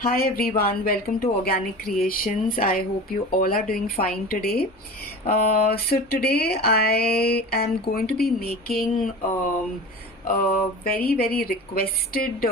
Hi everyone, welcome to Organic Creations. I hope you all are doing fine today. So today I am going to be making a very requested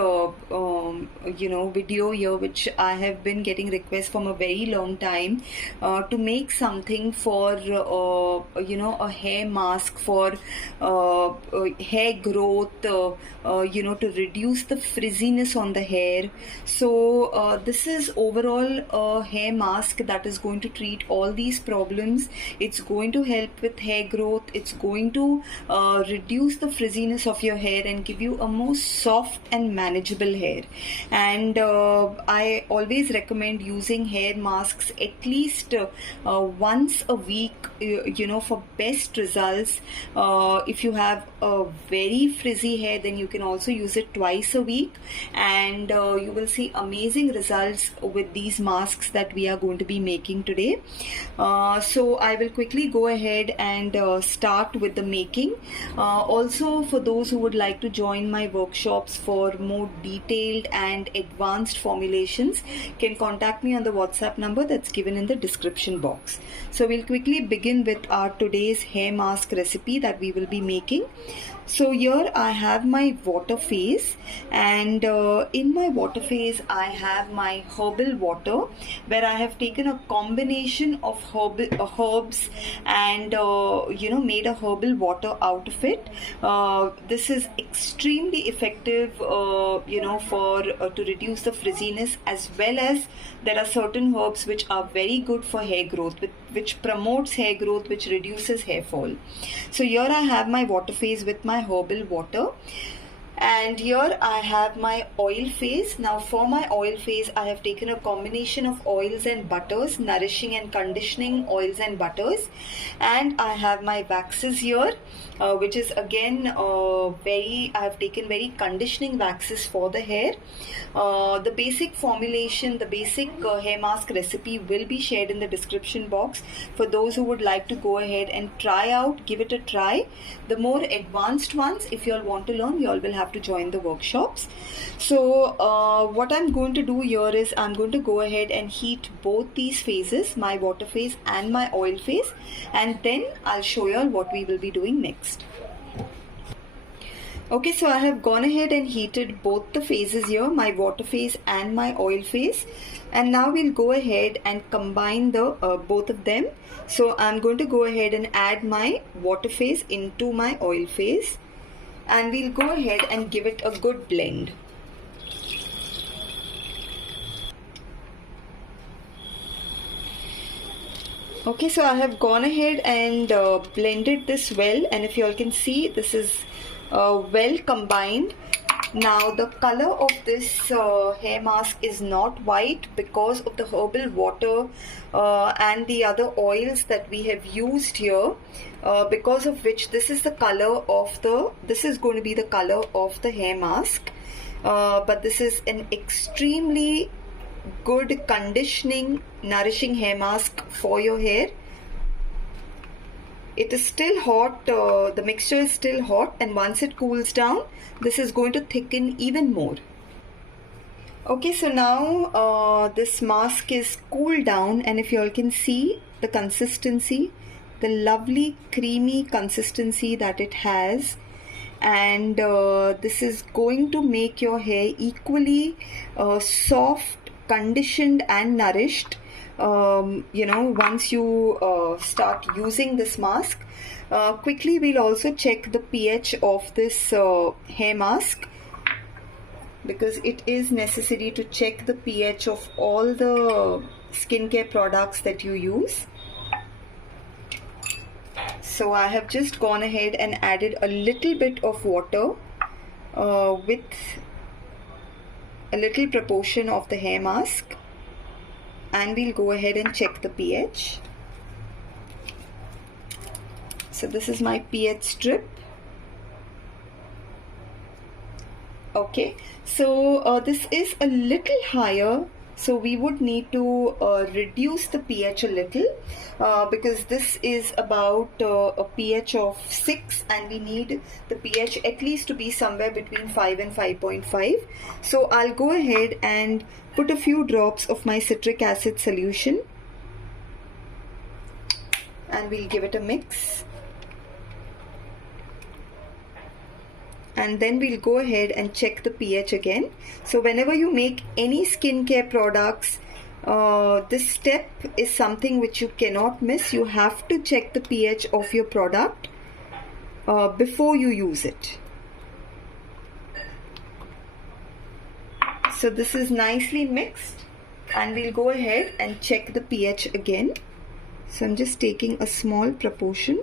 video here, which I have been getting requests from a very long time, to make something for a hair mask for hair growth, to reduce the frizziness on the hair. So this is overall a hair mask that is going to treat all these problems. It's going to help with hair growth. It's going to reduce the frizziness of your hair and give you a more soft and manageable hair. And I always recommend using hair masks at least once a week, for best results. If you have a very frizzy hair, then you can also use it twice a week, and you will see amazing results with these masks that we are going to be making today. So I will quickly go ahead and start with the making. Also, for those who would like to join my workshops for more detailed and advanced formulations, can contact me on the WhatsApp number that's given in the description box. So we'll quickly begin with our today's hair mask recipe that we will be making. So here I have my water phase, and in my water phase I have my herbal water, where I have taken a combination of herbs and made a herbal water out of it. This is extremely effective for to reduce the frizziness, as well as there are certain herbs which are very good for hair growth, which promotes hair growth, which reduces hair fall. So here I have my water phase with my herbal water, and here I have my oil phase. Now for my oil phase, I have taken a combination of oils and butters, nourishing and conditioning oils and butters, and I have my waxes here, which is again I have taken very conditioning waxes for the hair. The basic formulation, the basic hair mask recipe will be shared in the description box for those who would like to go ahead and try out, give it a try. The more advanced ones, if you all want to learn, you all will have to join the workshops. So what I'm going to do here is I'm going to go ahead and heat both these phases, my water phase and my oil phase, and then I'll show you all what we will be doing next. Okay, so I have gone ahead and heated both the phases here, my water phase and my oil phase, and now we'll go ahead and combine the both of them. So I'm going to go ahead and add my water phase into my oil phase, and we'll go ahead and give it a good blend. Okay, so I have gone ahead and blended this well, and if you all can see, this is well combined. Now the color of this hair mask is not white because of the herbal water and the other oils that we have used here, because of which this is the color of this is going to be the color of the hair mask. But this is an extremely good conditioning, nourishing hair mask for your hair. It is still hot, the mixture is still hot, and once it cools down, this is going to thicken even more. Okay, so now this mask is cooled down, and if you all can see the consistency, the lovely creamy consistency that it has, and this is going to make your hair equally soft, conditioned and nourished. Once you start using this mask. Quickly we'll also check the pH of this hair mask, because it is necessary to check the pH of all the skincare products that you use. So I have just gone ahead and added a little bit of water with a little proportion of the hair mask, and we'll go ahead and check the pH. So this is my pH strip. Okay, so this is a little higher So we would need to reduce the pH a little because this is about a pH of 6 and we need the pH at least to be somewhere between 5 and 5.5. So I'll go ahead and put a few drops of my citric acid solution and we'll give it a mix. And then we'll go ahead and check the pH again. So whenever you make any skincare products, this step is something which you cannot miss. You have to check the pH of your product before you use it. So this is nicely mixed and we'll go ahead and check the pH again. So I'm just taking a small proportion.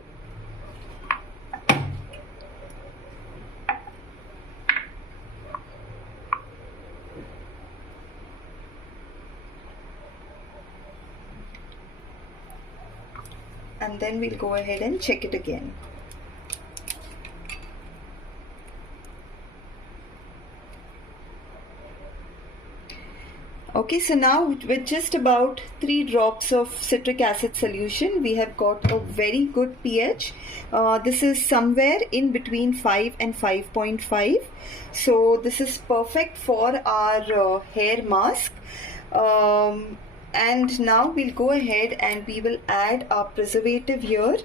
And then we'll go ahead and check it again. Okay, so now with just about 3 drops of citric acid solution, we have got a very good pH. This is somewhere in between 5 and 5.5. So this is perfect for our hair mask. And now we'll go ahead and we will add our preservative here.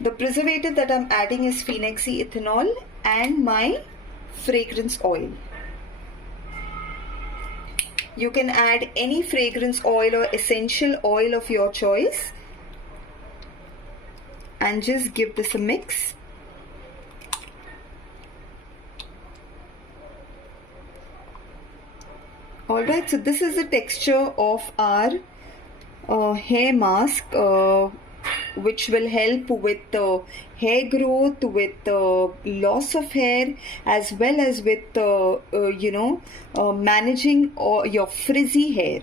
The preservative that I'm adding is phenexyethanol and my fragrance oil. You can add any fragrance oil or essential oil of your choice and just give this a mix. Alright, so this is the texture of our hair mask which will help with hair growth, with loss of hair, as well as with managing your frizzy hair.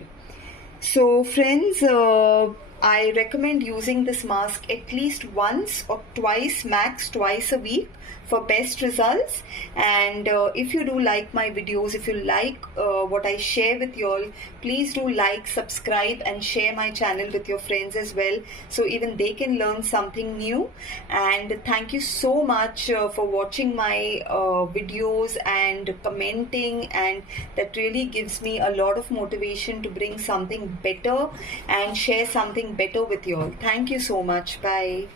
So friends, I recommend using this mask at least once or twice, max twice a week for best results. And if you do like my videos, if you like what I share with you all, please do like, subscribe and share my channel with your friends as well, so even they can learn something new. And thank you so much for watching my videos and commenting, and that really gives me a lot of motivation to bring something better and share something better with you all. Thank you so much. Bye.